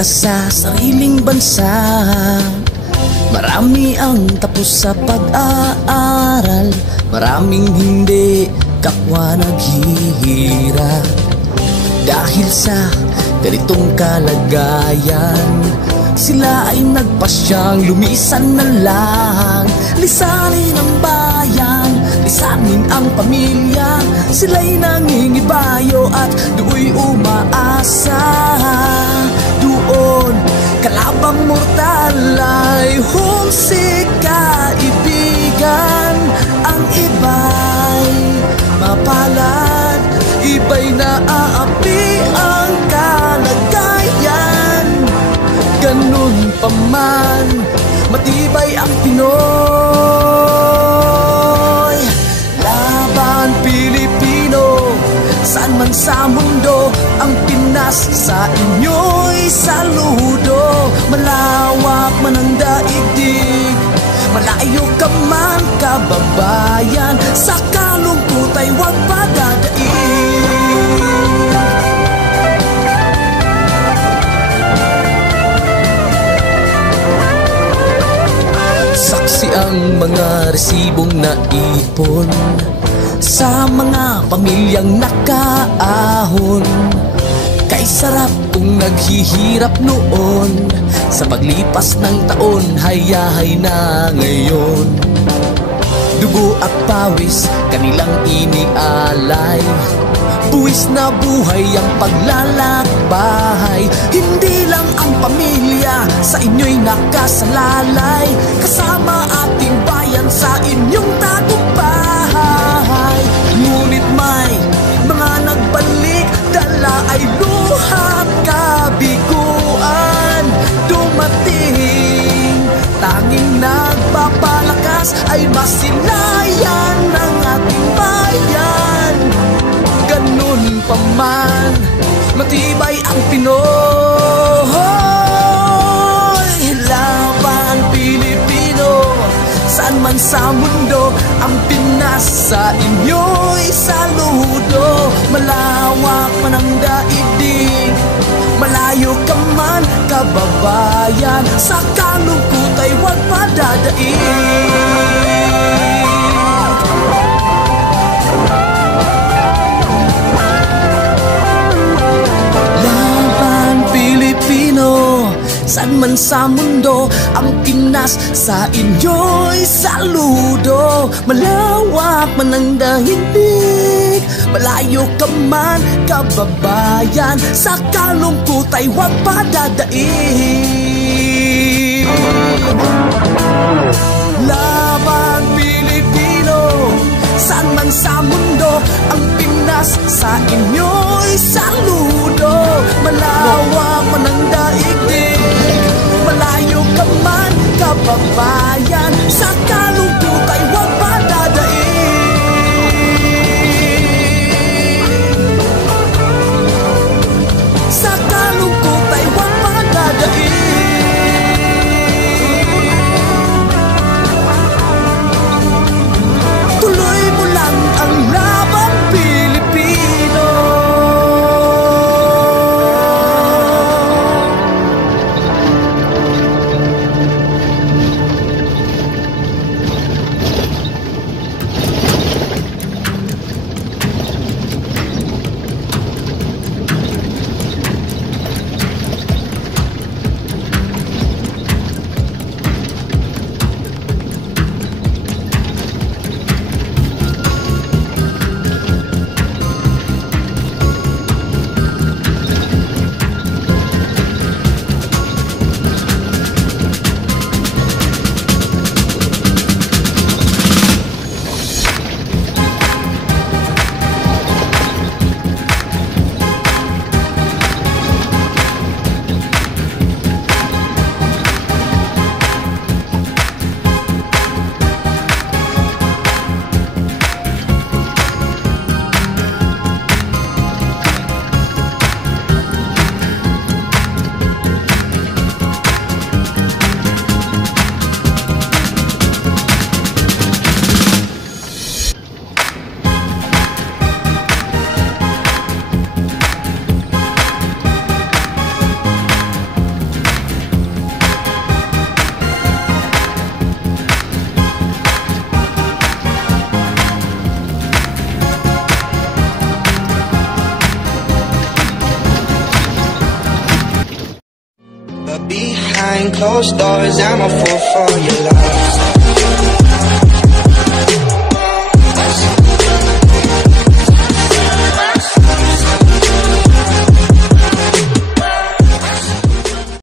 ka sa sariling bansa. Marami ang tapos sa pag-aaral, maraming hindi kapwa naghihirap. Dahil sa ganitong kalagayan, sila ay nagpasyang lumisan na lang. Lisanin ang bayan, lisanin ang pamilya. Sila'y nangingibayo at do'y umaasa. Doon kalabang mortal ay humsik kaibigan. Ang iba'y mapalad, iba'y naaapi ang kalagayan. Ganun pa man, matibay ang Pinoy. Laban Pilipino, saan man sa mundo, ang Pinas sa inyo'y saludo. Malawak man ang daigdig, malayo ka man kababayan, sa kalungkot ay huwag padadaig. Saksi ang mga resibong naipon sa mga pamilyang nakaahon. Kay sarap kung naghihirap noon, sa paglipas ng taon hayahay na ngayon. Dugo at pawis kanilang inialay, buwis na buhay ang paglalakbay. Hindi lang ang pamilya sa inyo'y nakasalalay, kasama ating bayan sa inyong tagumpay. Ngunit may mga nagbalik, dala ay luha at kabiguan. Dumating, tanging nagpapalakas ay masilayan ng ating bayan. Ganun pa man, matibay ang Pinoy. Laban Pilipino, saan man sa mundo, ang Pinas sa inyo'y saludo. Malawak man ang daigdig, malayo ka man kababayan, sa kalungkot ay huwag padadaig. Saan man sa mundo, ang Pinas sa inyo'y saludo. Malawak man ang daigdig, malayo ka man kababayan, sa kalungkot ay huwag padadaig. Laban Pilipino, saan man sa mundo, ang Pinas sa inyo'y saludo. Malawak man ang daigdig, malayo ka man kababayan, sa kalungkot ay huwag padadaig. Sa kalungkot ay huwag padadaig. Tuloy mo lang ang laban Pilipino. Behind closed doors, I'm a fool for your love.